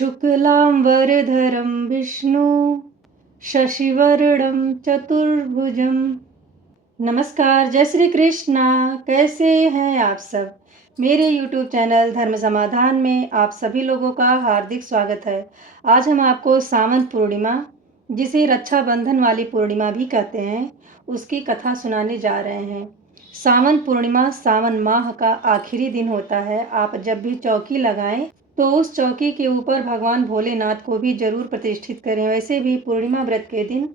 शुक्लांबरधरं विष्णु शशिवर्णं चतुर्भुजं। नमस्कार, जय श्री कृष्णा। कैसे हैं आप सब? मेरे YouTube चैनल धर्म समाधान में आप सभी लोगों का हार्दिक स्वागत है। आज हम आपको सावन पूर्णिमा, जिसे रक्षाबंधन वाली पूर्णिमा भी कहते हैं, उसकी कथा सुनाने जा रहे हैं। सावन पूर्णिमा सावन माह का आखिरी दिन होता है। आप जब भी चौकी लगाएं तो उस चौकी के ऊपर भगवान भोलेनाथ को भी जरूर प्रतिष्ठित करें। वैसे भी पूर्णिमा व्रत के दिन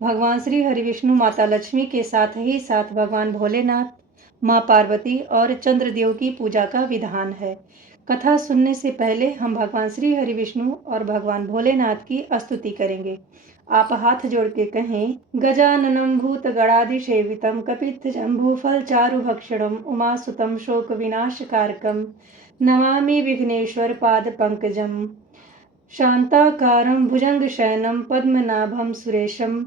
भगवान श्री हरि विष्णु, माता लक्ष्मी के साथ ही साथ भगवान भोलेनाथ, माँ पार्वती और चंद्रदेव की पूजा का विधान है। कथा सुनने से पहले हम भगवान श्री हरि विष्णु और भगवान भोलेनाथ की स्तुति करेंगे। आप हाथ जोड़ के कहें, गजाननं भूत गणाधिसेवितं कपित्थजम्बूफल चारुभक्षणं उमासुतं शोक विनाशकारकं नमामि विघ्नेश्वर पाद पंकजं। शांताकारं भुजंगशयनं पद्मनाभं सुरेशं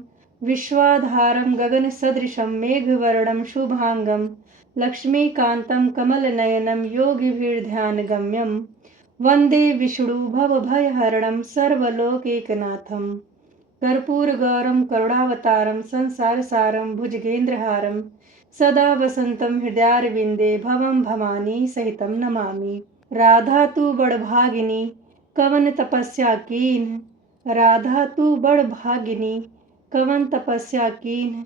विश्वाधारं गगनसदृशं मेघवर्णं शुभांगं लक्ष्मीकान्तं कमलनयनं योगिभिर्ध्यानगम्यं वन्दे विष्णु भवभयहरणं सर्वलोकैकनाथं। कर्पूरगौरं करुणावतारं संसारसारं भुजगेन्द्रहारं सदा वसन्तं हृदयारविन्दे भवं भवानी सहितं नमामि। राधा तू बड़भागिनी कवन तपस्या कीन, राधा तू बड़भागिनी कवन तपस्या कीन,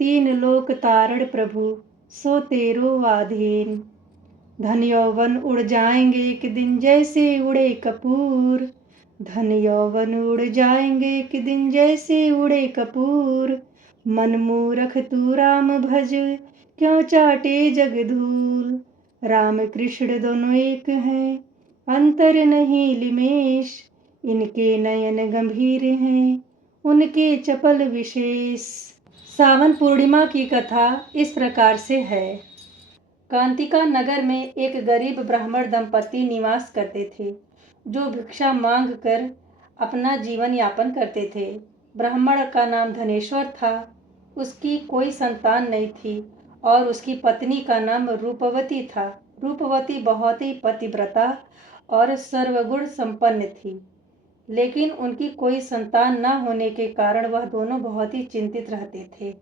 तीन लोक तारण प्रभु सो तेरो आधीन। धन यौवन उड़ जाएंगे एक दिन जैसे उड़े कपूर, धन यौवन उड़ जाएंगे एक दिन जैसे उड़े कपूर। मन मूरख तू राम भज क्यों चाटे जग धूल, राम कृष्ण दोनों एक हैं अंतर नहीं लिमेश, इनके नयन गंभीर हैं उनके चपल विशेष। सावन पूर्णिमा की कथा इस प्रकार से है। कांतिका नगर में एक गरीब ब्राह्मण दंपति निवास करते थे, जो भिक्षा मांग कर अपना जीवन यापन करते थे। ब्राह्मण का नाम धनेश्वर था। उसकी कोई संतान नहीं थी और उसकी पत्नी का नाम रूपवती था। रूपवती बहुत ही पतिव्रता और सर्वगुण संपन्न थी, लेकिन उनकी कोई संतान न होने के कारण वह दोनों बहुत ही चिंतित रहते थे।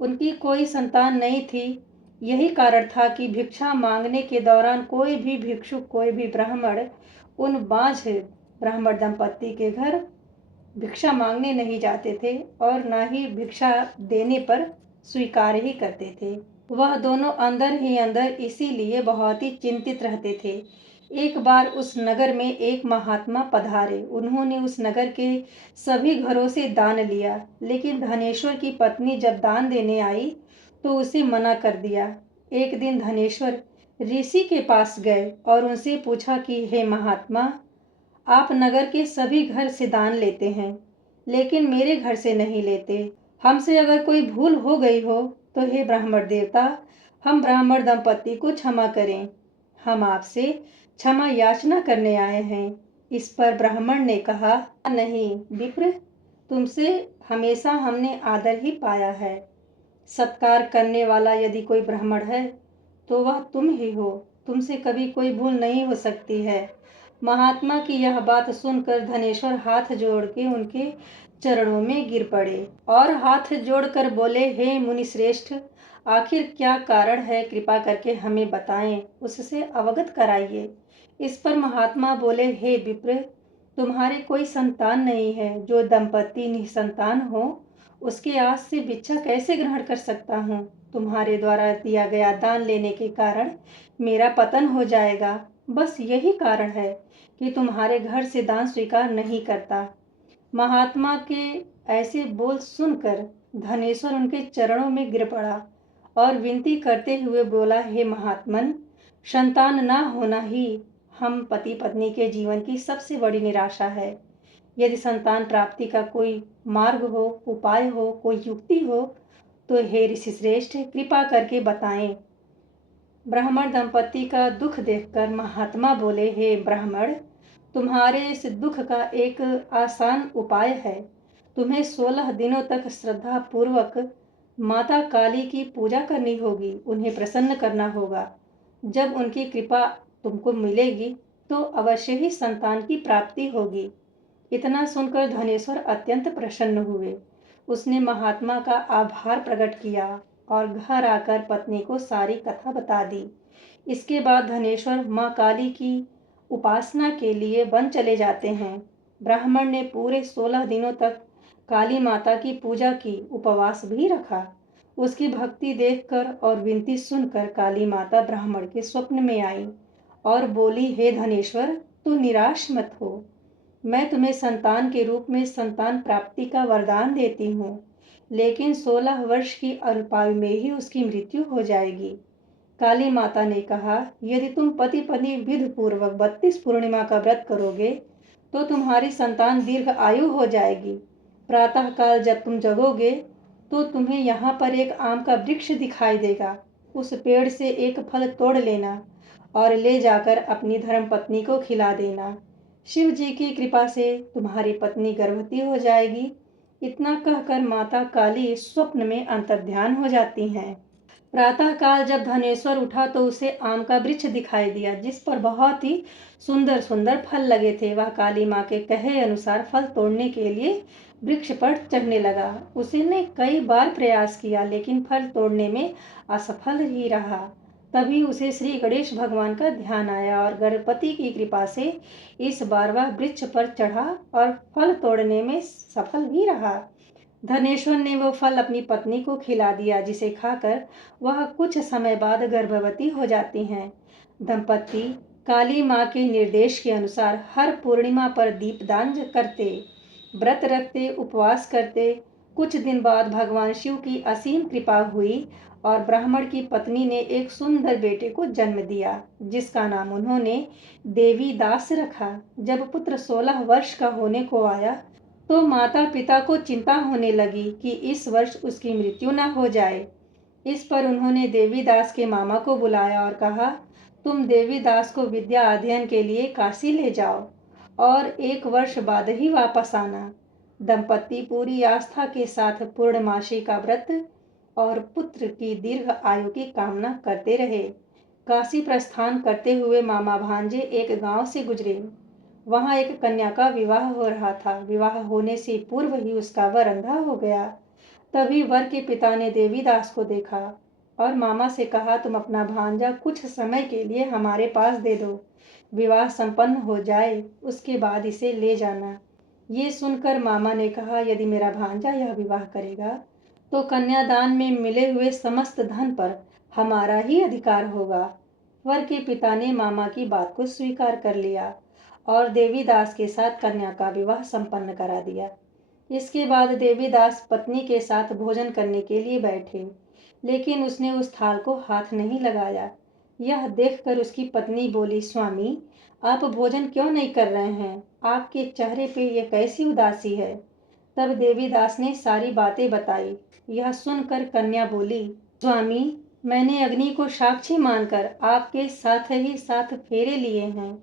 उनकी कोई संतान नहीं थी, यही कारण था कि भिक्षा मांगने के दौरान कोई भी भिक्षुक, कोई भी ब्राह्मण उन बांझ ब्राह्मण दंपति के घर भिक्षा मांगने नहीं जाते थे और न ही भिक्षा देने पर स्वीकार ही करते थे। वह दोनों अंदर ही अंदर इसीलिए बहुत ही चिंतित रहते थे। एक बार उस नगर में एक महात्मा पधारे। उन्होंने उस नगर के सभी घरों से दान लिया, लेकिन धनेश्वर की पत्नी जब दान देने आई तो उसे मना कर दिया। एक दिन धनेश्वर ऋषि के पास गए और उनसे पूछा कि हे महात्मा, आप नगर के सभी घर से दान लेते हैं, लेकिन मेरे घर से नहीं लेते। हमसे अगर कोई भूल हो गई हो तो हे ब्राह्मण देवता, हम ब्राह्मण दंपति को क्षमा करें। हम आपसे क्षमा याचना करने आए हैं। इस पर ब्राह्मण ने कहा, नहीं विप्र, तुमसे हमेशा हमने आदर ही पाया है। सत्कार करने वाला यदि कोई ब्राह्मण है तो वह तुम ही हो। तुमसे कभी कोई भूल नहीं हो सकती है। महात्मा की यह बात सुनकर धनेश्वर हाथ जोड़ के उनके चरणों में गिर पड़े और हाथ जोड़कर बोले, हे मुनि श्रेष्ठ, आखिर क्या कारण है, कृपा करके हमें बताएं, उससे अवगत कराइए। इस पर महात्मा बोले, हे विप्र, तुम्हारे कोई संतान नहीं है। जो दंपति निसंतान हो उसके आस से भिक्षा कैसे ग्रहण कर सकता हूँ। तुम्हारे द्वारा दिया गया दान लेने के कारण मेरा पतन हो जाएगा। बस यही कारण है कि तुम्हारे घर से दान स्वीकार नहीं करता। महात्मा के ऐसे बोल सुनकर धनेश्वर उनके चरणों में गिर पड़ा और विनती करते हुए बोला, हे महात्मन, संतान ना होना ही हम पति पत्नी के जीवन की सबसे बड़ी निराशा है। यदि संतान प्राप्ति का कोई मार्ग हो, उपाय हो, कोई युक्ति हो तो हे ऋषि श्रेष्ठ, कृपा करके बताएं। ब्राह्मण दंपति का दुख देखकर महात्मा बोले, हे ब्राह्मण, तुम्हारे इस दुख का एक आसान उपाय है। तुम्हें 16 दिनों तक श्रद्धा पूर्वक माता काली की पूजा करनी होगी, उन्हें प्रसन्न करना होगा। जब उनकी कृपा तुमको मिलेगी तो अवश्य ही संतान की प्राप्ति होगी। इतना सुनकर धनेश्वर अत्यंत प्रसन्न हुए। उसने महात्मा का आभार प्रकट किया और घर आकर पत्नी को सारी कथा बता दी। इसके बाद धनेश्वर माँ काली की उपासना के लिए वन चले जाते हैं। ब्राह्मण ने पूरे 16 दिनों तक काली माता की पूजा की, उपवास भी रखा। उसकी भक्ति देखकर और विनती सुनकर काली माता ब्राह्मण के स्वप्न में आई और बोली, हे धनेश्वर, तू निराश मत हो। मैं तुम्हें संतान के रूप में संतान प्राप्ति का वरदान देती हूँ, लेकिन 16 वर्ष की अल्पायु में ही उसकी मृत्यु हो जाएगी। काली माता ने कहा, यदि तुम पति पत्नी विधि पूर्वक 32 पूर्णिमा का व्रत करोगे तो तुम्हारी संतान दीर्घ आयु हो जाएगी। प्रातः काल जब तुम जगोगे तो तुम्हें यहाँ पर एक आम का वृक्ष दिखाई देगा। उस पेड़ से एक फल तोड़ लेना और ले जाकर अपनी धर्मपत्नी को खिला देना। शिव जी की कृपा से तुम्हारी पत्नी गर्भवती हो जाएगी। इतना कहकर माता काली स्वप्न में अंतर्ध्यान हो जाती हैं। प्रातः काल जब धनेश्वर उठा तो उसे आम का वृक्ष दिखाई दिया, जिस पर बहुत ही सुंदर सुंदर फल लगे थे। वह काली माँ के कहे अनुसार फल तोड़ने के लिए वृक्ष पर चढ़ने लगा। उसने कई बार प्रयास किया, लेकिन फल तोड़ने में असफल ही रहा। तभी उसे श्री गणेश भगवान का ध्यान आया और गणपति की कृपा से इस बार वह वृक्ष पर चढ़ा और फल तोड़ने में सफल भी रहा। धनेश्वर ने वो फल अपनी पत्नी को खिला दिया, जिसे खाकर वह कुछ समय बाद गर्भवती हो जाती हैं। दंपति काली माँ के निर्देश के अनुसार हर पूर्णिमा पर दीपदान करते, व्रत रखते, उपवास करते। कुछ दिन बाद भगवान शिव की असीम कृपा हुई और ब्राह्मण की पत्नी ने एक सुंदर बेटे को जन्म दिया, जिसका नाम उन्होंने देवी दास रखा। जब पुत्र 16 वर्ष का होने को आया तो माता पिता को चिंता होने लगी कि इस वर्ष उसकी मृत्यु न हो जाए। इस पर उन्होंने देवीदास के मामा को बुलाया और कहा, तुम देवीदास को विद्या अध्ययन के लिए काशी ले जाओ और 1 वर्ष बाद ही वापस आना। दंपति पूरी आस्था के साथ पूर्णमासी का व्रत और पुत्र की दीर्घ आयु की कामना करते रहे। काशी प्रस्थान करते हुए मामा भांजे एक गांव से गुजरे। वहां एक कन्या का विवाह हो रहा था। विवाह होने से पूर्व ही उसका वर अंधा हो गया। तभी वर के पिता ने देवीदास को देखा और मामा से कहा, तुम अपना भांजा कुछ समय के लिए हमारे पास दे दो। विवाह संपन्न हो जाए उसके बाद इसे ले जाना। ये सुनकर मामा ने कहा, यदि मेरा भांजा यह विवाह करेगा तो कन्यादान में मिले हुए समस्त धन पर हमारा ही अधिकार होगा। वर के पिता ने मामा की बात को स्वीकार कर लिया और देवीदास के साथ कन्या का विवाह संपन्न करा दिया। इसके बाद देवीदास पत्नी के साथ भोजन करने के लिए बैठे, लेकिन उसने उस थाल को हाथ नहीं लगाया। यह देखकर उसकी पत्नी बोली, स्वामी, आप भोजन क्यों नहीं कर रहे हैं? आपके चेहरे पे ये कैसी उदासी है? तब देवीदास ने सारी बातें बताई। यह सुनकर कन्या बोली, स्वामी, मैंने अग्नि को साक्षी मानकर आपके साथ ही साथ फेरे लिए हैं।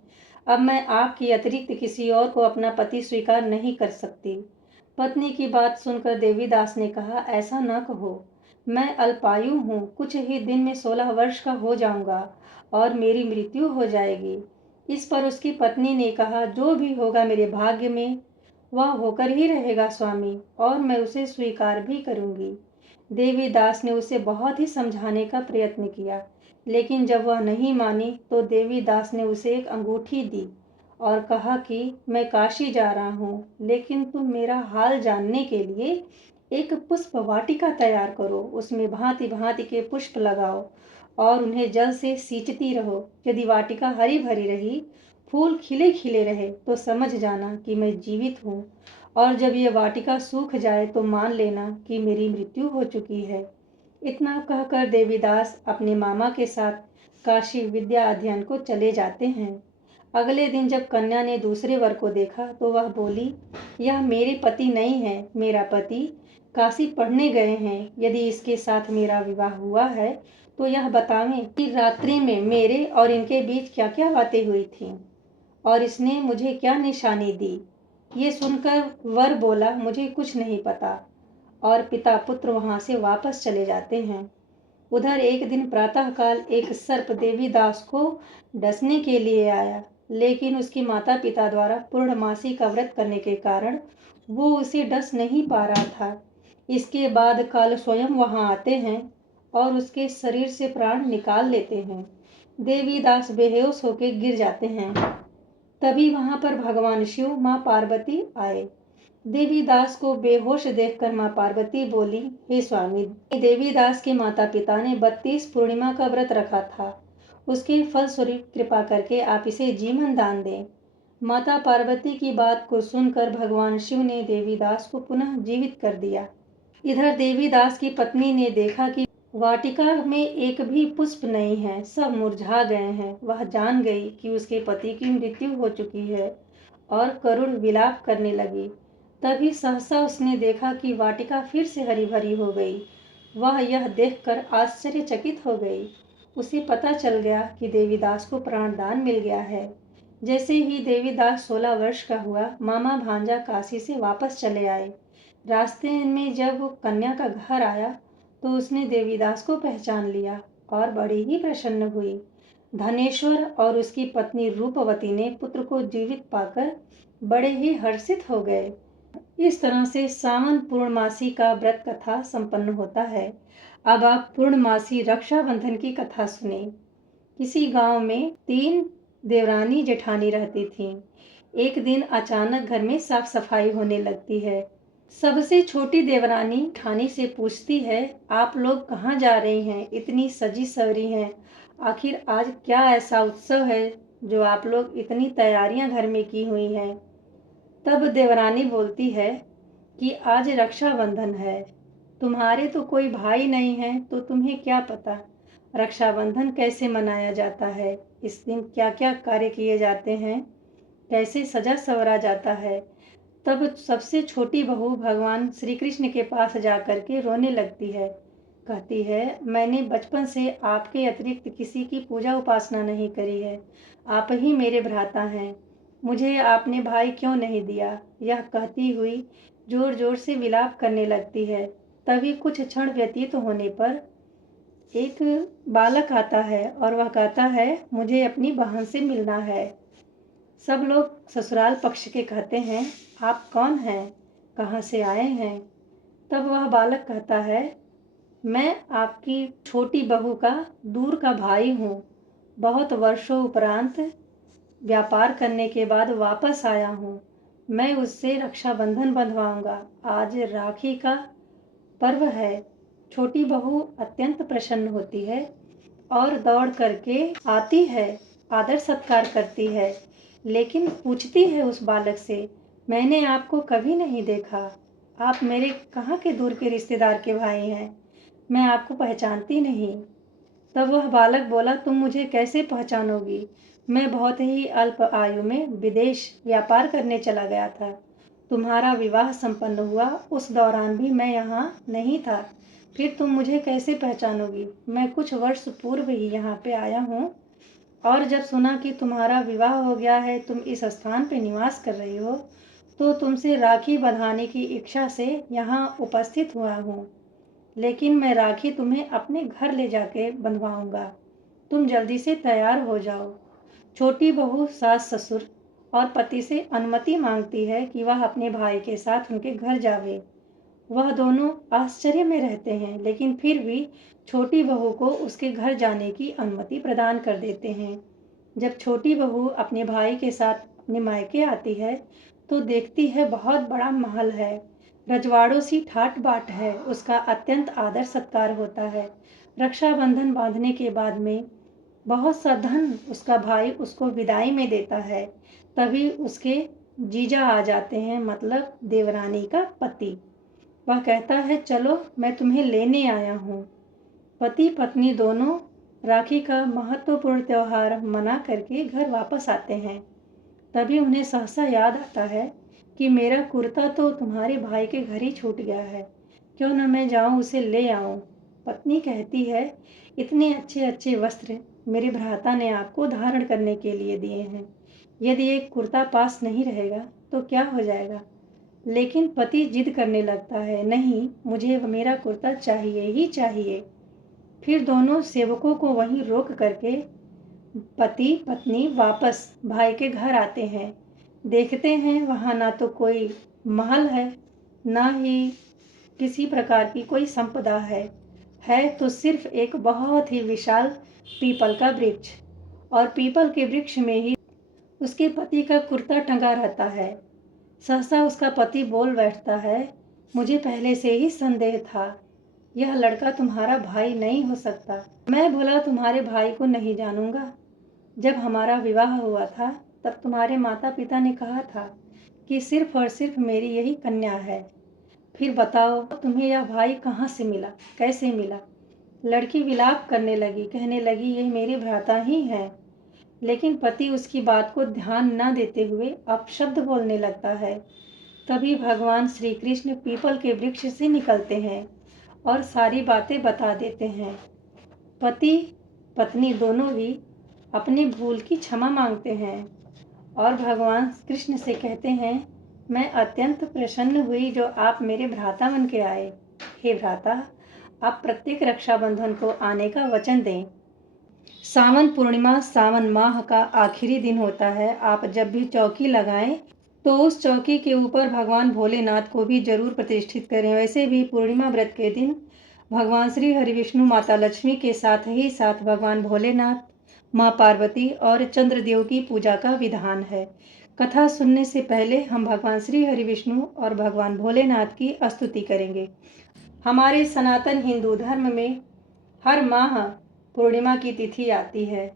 अब मैं आपके अतिरिक्त किसी और को अपना पति स्वीकार नहीं कर सकती। पत्नी की बात सुनकर देवीदास ने कहा, ऐसा न कहो, मैं अल्पायु हूँ, कुछ ही दिन में 16 वर्ष का हो जाऊंगा और मेरी मृत्यु हो जाएगी। इस पर उसकी पत्नी ने कहा, जो भी होगा मेरे भाग्य में वह होकर ही रहेगा स्वामी, और मैं उसे स्वीकार भी करूंगी। देवीदास ने उसे बहुत ही समझाने का प्रयत्न किया, लेकिन जब वह नहीं मानी तो देवीदास ने उसे एक अंगूठी दी और कहा कि मैं काशी जा रहा हूँ, लेकिन तुम मेरा हाल जानने के लिए एक पुष्प वाटिका तैयार करो। उसमें भांति भांति के पुष्प लगाओ और उन्हें जल से सींचती रहो। यदि वाटिका हरी भरी रही, फूल खिले खिले रहे, तो समझ जाना कि मैं जीवित हूँ, और जब ये वाटिका सूख जाए तो मान लेना कि मेरी मृत्यु हो चुकी है। इतना कहकर देवीदास अपने मामा के साथ काशी विद्या अध्ययन को चले जाते हैं। अगले दिन जब कन्या ने दूसरे वर को देखा तो वह बोली, यह मेरे पति नहीं है, मेरा पति काशी पढ़ने गए हैं। यदि इसके साथ मेरा विवाह हुआ है तो यह बतावें कि रात्रि में मेरे और इनके बीच क्या क्या बातें हुई थीं और इसने मुझे क्या निशानी दी। ये सुनकर वर बोला, मुझे कुछ नहीं पता, और पिता पुत्र वहां से वापस चले जाते हैं। उधर एक दिन प्रातःकाल एक सर्प देवीदास को डसने के लिए आया। लेकिन उसके माता पिता द्वारा पूर्णमासी का व्रत करने के कारण वो उसे डस नहीं पा रहा था। इसके बाद काल स्वयं वहां आते हैं और उसके शरीर से प्राण निकाल लेते हैं। देवीदास बेहोश होकर गिर जाते हैं। तभी वहां पर भगवान शिव माँ पार्वती आए। देवीदास को बेहोश देखकर माँ पार्वती बोली, हे स्वामी, देवीदास के माता पिता ने 32 पूर्णिमा का व्रत रखा था। उसके फलस्वरूप कृपा करके आप इसे जीवन दान दें। माता पार्वती की बात को सुनकर भगवान शिव ने देवीदास को पुनः जीवित कर दिया। इधर देवीदास की पत्नी ने देखा कि वाटिका में एक भी पुष्प नहीं है, सब मुरझा गए हैं। वह जान गई कि उसके पति की मृत्यु हो चुकी है और करुण विलाप करने लगी। तभी सहसा उसने देखा कि वाटिका फिर से हरी भरी हो गई। वह यह देखकर आश्चर्यचकित हो गई। उसे पता चल गया कि देवीदास को प्राणदान मिल गया है। जैसे ही देवीदास 16 वर्ष का हुआ, मामा भांजा काशी से वापस चले आए। रास्ते में जब वो कन्या का घर आया तो उसने देवीदास को पहचान लिया और बड़ी ही प्रसन्न हुई। धनेश्वर और उसकी पत्नी रूपवती ने पुत्र को जीवित पाकर बड़े ही हर्षित हो गए। इस तरह से सावन पूर्णमासी का व्रत कथा संपन्न होता है। अब आप पूर्णमासी रक्षाबंधन की कथा सुने। किसी गांव में 3 देवरानी जेठानी रहती थीं। एक दिन अचानक घर में साफ सफाई होने लगती है। सबसे छोटी देवरानी ठानी से पूछती है, आप लोग कहाँ जा रही हैं? इतनी सजी सवरी हैं। आखिर आज क्या ऐसा उत्सव है जो आप लोग इतनी तैयारियां घर में की हुई हैं? तब देवरानी बोलती है कि आज रक्षाबंधन है। तुम्हारे तो कोई भाई नहीं है तो तुम्हें क्या पता रक्षाबंधन कैसे मनाया जाता है, इस दिन क्या क्या कार्य किए जाते हैं, कैसे सजा सवरा जाता है। तब सबसे छोटी बहू भगवान श्री कृष्ण के पास जाकर के रोने लगती है। कहती है, मैंने बचपन से आपके अतिरिक्त किसी की पूजा उपासना नहीं करी है। आप ही मेरे भ्राता हैं। मुझे आपने भाई क्यों नहीं दिया? यह कहती हुई जोर जोर से विलाप करने लगती है। तभी कुछ क्षण व्यतीत होने पर एक बालक आता है और वह कहता है, मुझे अपनी बहन से मिलना है। सब लोग ससुराल पक्ष के कहते हैं, आप कौन हैं? कहाँ से आए हैं? तब वह बालक कहता है, मैं आपकी छोटी बहू का दूर का भाई हूँ। बहुत वर्षों उपरांत व्यापार करने के बाद वापस आया हूँ। मैं उससे रक्षाबंधन बंधवाऊंगा। आज राखी का पर्व है। छोटी बहू अत्यंत प्रसन्न होती है और दौड़ करके आती है, आदर सत्कार करती है, लेकिन पूछती है उस बालक से, मैंने आपको कभी नहीं देखा। आप मेरे कहाँ के दूर के रिश्तेदार के भाई हैं? मैं आपको पहचानती नहीं। तब वह बालक बोला, तुम मुझे कैसे पहचानोगी? मैं बहुत ही अल्प आयु में विदेश व्यापार करने चला गया था। तुम्हारा विवाह संपन्न हुआ, उस दौरान भी मैं यहाँ नहीं था। फिर तुम मुझे कैसे पहचानोगी? मैं कुछ वर्ष पूर्व ही यहाँ पे आया हूँ और जब सुना कि तुम्हारा विवाह हो गया है, तुम इस स्थान पे निवास कर रही हो, तो तुमसे राखी बंधाने की इच्छा से यहाँ उपस्थित हुआ हूँ। लेकिन मैं राखी तुम्हें अपने घर ले जाके बंधवाऊंगा। तुम जल्दी से तैयार हो जाओ। छोटी बहू सास ससुर और पति से अनुमति मांगती है कि वह अपने भाई के साथ उनके घर जावे। वह दोनों आश्चर्य में रहते हैं, लेकिन फिर भी छोटी बहू को उसके घर जाने की अनुमति प्रदान कर देते हैं। जब छोटी बहू अपने भाई के साथ अपने मायके आती है तो देखती है बहुत बड़ा महल है, रजवाड़ों सी ठाट बाट है, उसका अत्यंत आदर सत्कार होता है। रक्षाबंधन बांधने के बाद में बहुत सा धन उसका भाई उसको विदाई में देता है। तभी उसके जीजा आ जाते हैं, मतलब देवरानी का पति। वह कहता है, चलो मैं तुम्हें लेने आया हूँ। पति पत्नी दोनों राखी का महत्वपूर्ण त्योहार मना करके घर वापस आते हैं। तभी उन्हें सहसा याद आता है कि मेरा कुर्ता तो तुम्हारे भाई के घर ही छूट गया है, क्यों न मैं जाऊं उसे ले आऊं। पत्नी कहती है, इतने अच्छे अच्छे वस्त्र मेरे भ्राता ने आपको धारण करने के लिए दिए हैं, यदि एक कुर्ता पास नहीं रहेगा तो क्या हो जाएगा? लेकिन पति जिद करने लगता है, नहीं, मुझे मेरा कुर्ता चाहिए ही चाहिए। फिर दोनों सेवकों को वहीं रोक करके पति पत्नी वापस भाई के घर आते हैं। देखते हैं वहाँ ना तो कोई महल है, ना ही किसी प्रकार की कोई संपदा है तो सिर्फ एक बहुत ही विशाल पीपल का वृक्ष। और पीपल के वृक्ष में ही उसके पति का कुर्ता टंगा रहता है। सहसा उसका पति बोल बैठता है, मुझे पहले से ही संदेह था, यह लड़का तुम्हारा भाई नहीं हो सकता। मैं भला तुम्हारे भाई को नहीं जानूंगा। जब हमारा विवाह हुआ था तब तुम्हारे माता पिता ने कहा था कि सिर्फ और सिर्फ मेरी यही कन्या है। फिर बताओ तुम्हें यह भाई कहाँ से मिला, कैसे मिला? लड़की विलाप करने लगी, कहने लगी, ये मेरे भ्राता ही हैं। लेकिन पति उसकी बात को ध्यान न देते हुए अपशब्द बोलने लगता है। तभी भगवान श्री कृष्ण पीपल के वृक्ष से निकलते हैं और सारी बातें बता देते हैं। पति पत्नी दोनों ही अपनी भूल की क्षमा मांगते हैं और भगवान कृष्ण से कहते हैं, मैं अत्यंत प्रसन्न हुई जो आप मेरे भ्राता बन के आए। हे भ्राता, आप प्रत्येक रक्षाबंधन को आने का वचन दें। सावन पूर्णिमा सावन माह का आखिरी दिन होता है। आप जब भी चौकी लगाएं तो उस चौकी के ऊपर भगवान भोलेनाथ को भी जरूर प्रतिष्ठित करें। वैसे भी पूर्णिमा व्रत के दिन भगवान श्री हरि विष्णु माता लक्ष्मी के साथ ही साथ भगवान भोलेनाथ, माँ पार्वती और चंद्रदेव की पूजा का विधान है। कथा सुनने से पहले हम भगवान श्री हरि विष्णु और भगवान भोलेनाथ की स्तुति करेंगे। हमारे सनातन हिंदू धर्म में हर माह पूर्णिमा की तिथि आती है।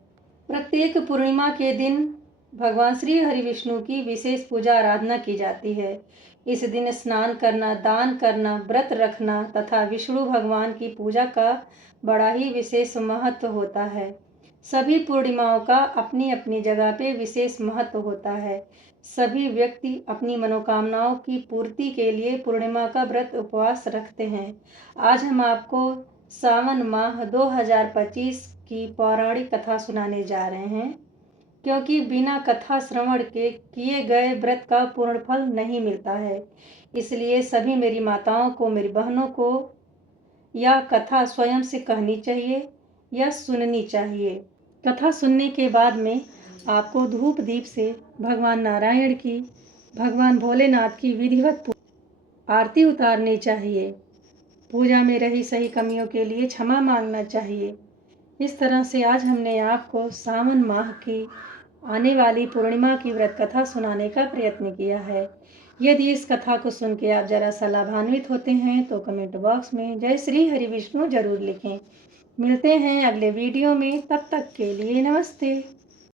प्रत्येक पूर्णिमा के दिन भगवान श्री हरि विष्णु की विशेष पूजा आराधना की जाती है। इस दिन स्नान करना, दान करना, व्रत रखना तथा विष्णु भगवान की पूजा का बड़ा ही विशेष महत्व होता है। सभी पूर्णिमाओं का अपनी अपनी जगह पे विशेष महत्व होता है। सभी व्यक्ति अपनी मनोकामनाओं की पूर्ति के लिए पूर्णिमा का व्रत उपवास रखते हैं। आज हम आपको सावन माह 2025 की पौराणिक कथा सुनाने जा रहे हैं, क्योंकि बिना कथा श्रवण के किए गए व्रत का पूर्ण फल नहीं मिलता है। इसलिए सभी मेरी माताओं को, मेरी बहनों को यह कथा स्वयं से कहनी चाहिए या सुननी चाहिए। कथा सुनने के बाद में आपको धूप दीप से भगवान नारायण की, भगवान भोलेनाथ की विधिवत आरती उतारनी चाहिए। पूजा में रही सही कमियों के लिए क्षमा मांगना चाहिए। इस तरह से आज हमने आपको सावन माह की आने वाली पूर्णिमा की व्रत कथा सुनाने का प्रयत्न किया है। यदि इस कथा को सुन के आप जरा सा लाभान्वित होते हैं तो कमेंट बॉक्स में जय श्री हरि विष्णु जरूर लिखें। मिलते हैं अगले वीडियो में, तब तक के लिए नमस्ते।